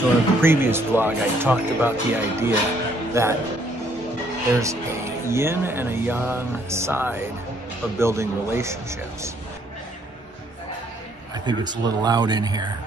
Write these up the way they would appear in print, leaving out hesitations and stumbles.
So in a previous vlog, I talked about the idea that there's a yin and a yang side of building relationships. I think it's a little loud in here.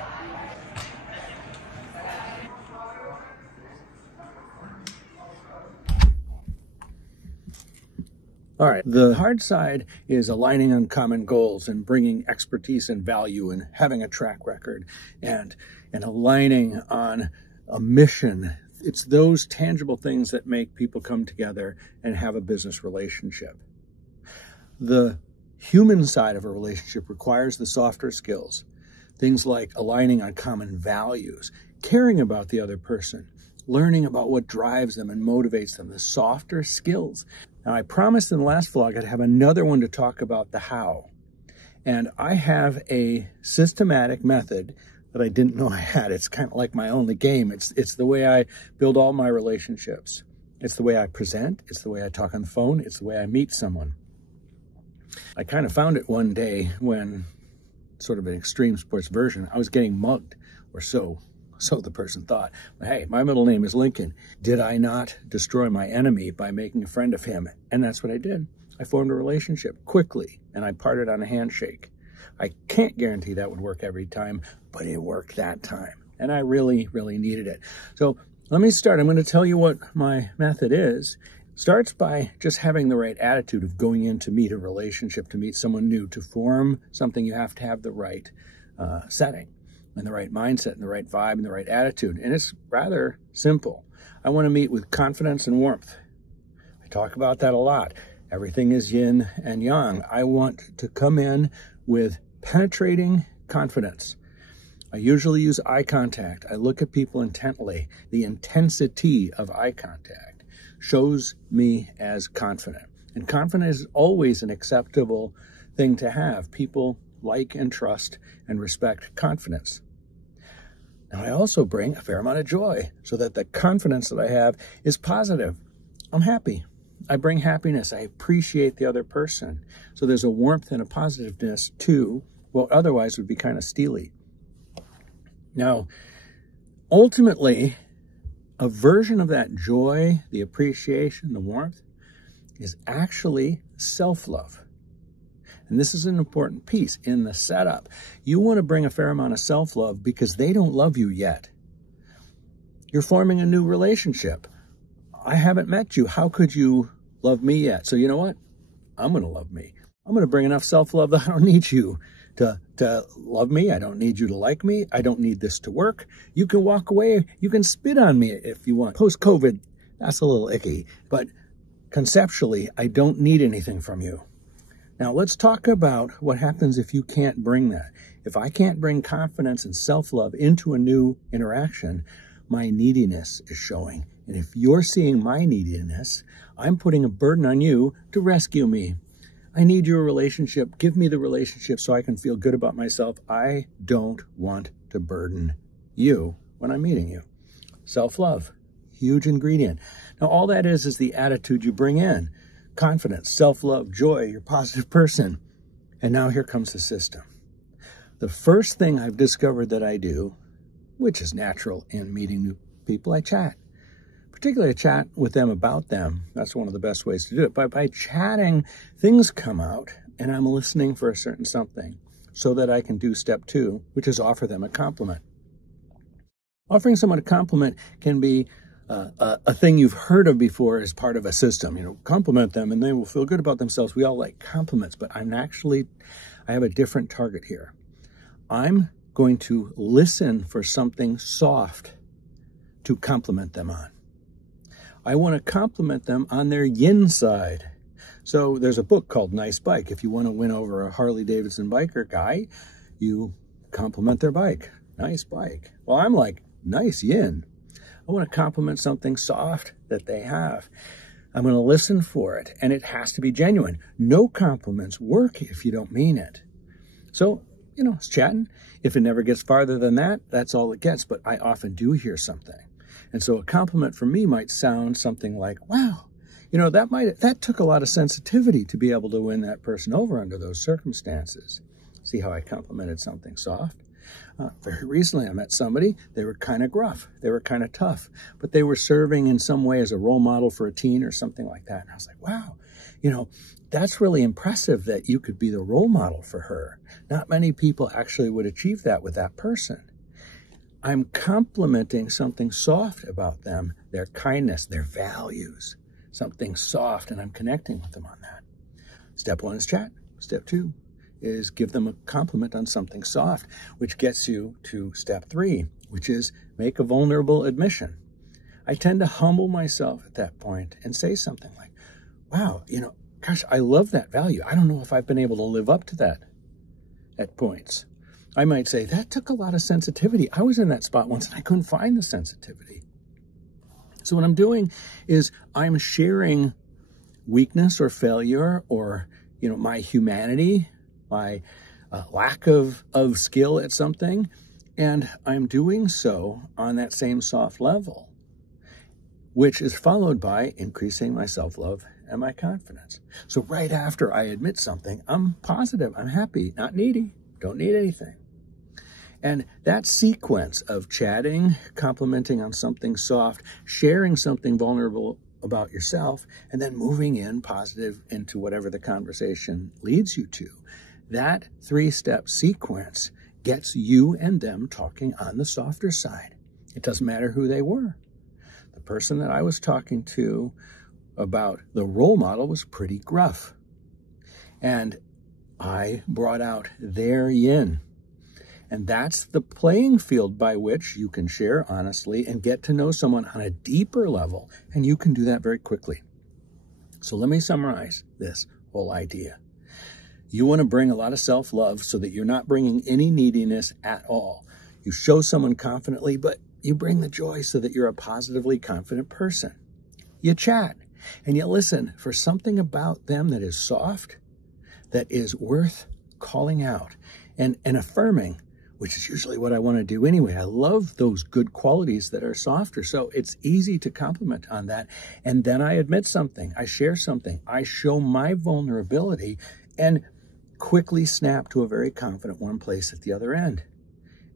All right, the hard side is aligning on common goals and bringing expertise and value and having a track record and aligning on a mission. It's those tangible things that make people come together and have a business relationship. The human side of a relationship requires the softer skills, things like aligning on common values, caring about the other person, learning about what drives them and motivates them, the softer skills. Now, I promised in the last vlog I'd have another one to talk about the how. And I have a systematic method that I didn't know I had. It's kind of like my only game. It's the way I build all my relationships. It's the way I present. It's the way I talk on the phone. It's the way I meet someone. I kind of found it one day when, sort of an extreme sports version, I was getting mugged, or so the person thought. Hey, my middle name is Lincoln. Did I not destroy my enemy by making a friend of him? And that's what I did. I formed a relationship quickly, and I parted on a handshake. I can't guarantee that would work every time, but it worked that time. And I really, really needed it. So let me start. I'm going to tell you what my method is. It starts by just having the right attitude of going in to meet a relationship, to meet someone new. To form something, you have to have the right setting, and the right mindset, and the right vibe, and the right attitude. And it's rather simple. I want to meet with confidence and warmth. I talk about that a lot. Everything is yin and yang. I want to come in with penetrating confidence. I usually use eye contact. I look at people intently. The intensity of eye contact shows me as confident. And confidence is always an acceptable thing to have. People like and trust and respect confidence. And I also bring a fair amount of joy so that the confidence that I have is positive. I'm happy. I bring happiness. I appreciate the other person. So there's a warmth and a positiveness to what otherwise would be kind of steely. Now, ultimately, a version of that joy, the appreciation, the warmth, is actually self-love. And this is an important piece in the setup. You want to bring a fair amount of self-love because they don't love you yet. You're forming a new relationship. I haven't met you. How could you love me yet? So you know what? I'm going to love me. I'm going to bring enough self-love that I don't need you to love me. I don't need you to like me. I don't need this to work. You can walk away. You can spit on me if you want. Post-COVID, that's a little icky. But conceptually, I don't need anything from you. Now, let's talk about what happens if you can't bring that. If I can't bring confidence and self-love into a new interaction, my neediness is showing. And if you're seeing my neediness, I'm putting a burden on you to rescue me. I need your relationship. Give me the relationship so I can feel good about myself. I don't want to burden you when I'm meeting you. Self-love, huge ingredient. Now, all that is the attitude you bring in. Confidence, self-love, joy, you're a positive person. And now here comes the system. The first thing I've discovered that I do, which is natural in meeting new people, I chat. Particularly I chat with them about them. That's one of the best ways to do it. But by chatting, things come out and I'm listening for a certain something so that I can do step 2, which is offer them a compliment. Offering someone a compliment can be a thing you've heard of before as part of a system. You know, compliment them and they will feel good about themselves. We all like compliments, but I have a different target here. I'm going to listen for something soft to compliment them on. I want to compliment them on their yin side. So there's a book called Nice Bike. If you want to win over a Harley Davidson biker guy, you compliment their bike. Nice bike. Well, I'm like, nice yin. I want to compliment something soft that they have. I'm going to listen for it, and it has to be genuine. No compliments work if you don't mean it. So, you know, it's chatting. If it never gets farther than that, that's all it gets. But I often do hear something. And so a compliment from me might sound something like, wow, you know, that took a lot of sensitivity to be able to win that person over under those circumstances. See how I complimented something soft? Very recently, I met somebody. They were kind of gruff. They were kind of tough, but they were serving in some way as a role model for a teen or something like that. And I was like, wow, that's really impressive that you could be the role model for her. Not many people actually would achieve that with that person. I'm complimenting something soft about them, their kindness, their values, something soft, and I'm connecting with them on that. Step 1 is chat. Step 2 is give them a compliment on something soft, which gets you to step 3, which is make a vulnerable admission. I tend to humble myself at that point and say something like, wow, gosh, I love that value. I don't know if I've been able to live up to that at points. I might say, that took a lot of sensitivity. I was in that spot once and I couldn't find the sensitivity. So what I'm doing is I'm sharing weakness or failure or, my humanity, my lack of skill at something, and I'm doing so on that same soft level, which is followed by increasing my self-love and my confidence. So right after I admit something, I'm positive, I'm happy, not needy, don't need anything. And that sequence of chatting, complimenting on something soft, sharing something vulnerable about yourself, and then moving in positive into whatever the conversation leads you to, that 3-step sequence gets you and them talking on the softer side. It doesn't matter who they were. The person that I was talking to about the role model was pretty gruff. And I brought out their yin. And that's the playing field by which you can share honestly and get to know someone on a deeper level. And you can do that very quickly. So let me summarize this whole idea. You want to bring a lot of self-love so that you're not bringing any neediness at all. You show someone confidently, but you bring the joy so that you're a positively confident person. You chat and you listen for something about them that is soft, that is worth calling out and affirming, which is usually what I want to do anyway. I love those good qualities that are softer. So it's easy to compliment on that. And then I admit something. I share something. I show my vulnerability and quickly snap to a very confident warm place at the other end.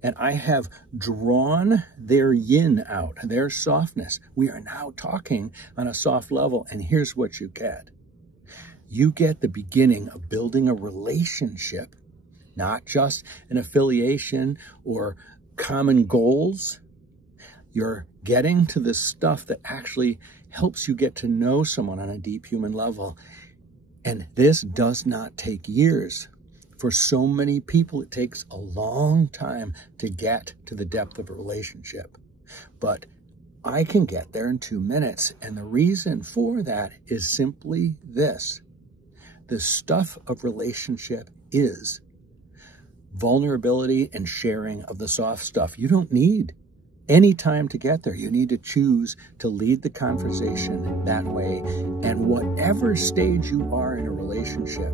And I have drawn their yin out, their softness. We are now talking on a soft level. And here's what you get. You get the beginning of building a relationship, not just an affiliation or common goals. You're getting to the stuff that actually helps you get to know someone on a deep human level. And this does not take years. For so many people, it takes a long time to get to the depth of a relationship. But I can get there in 2 minutes. And the reason for that is simply this. The stuff of relationship is vulnerability and sharing of the soft stuff. You don't need any time to get there. You need to choose to lead the conversation that way. And whatever stage you are in a relationship,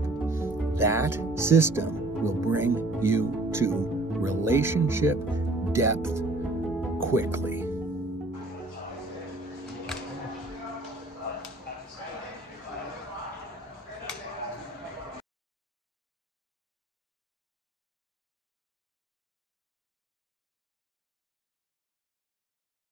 that system will bring you to relationship depth quickly.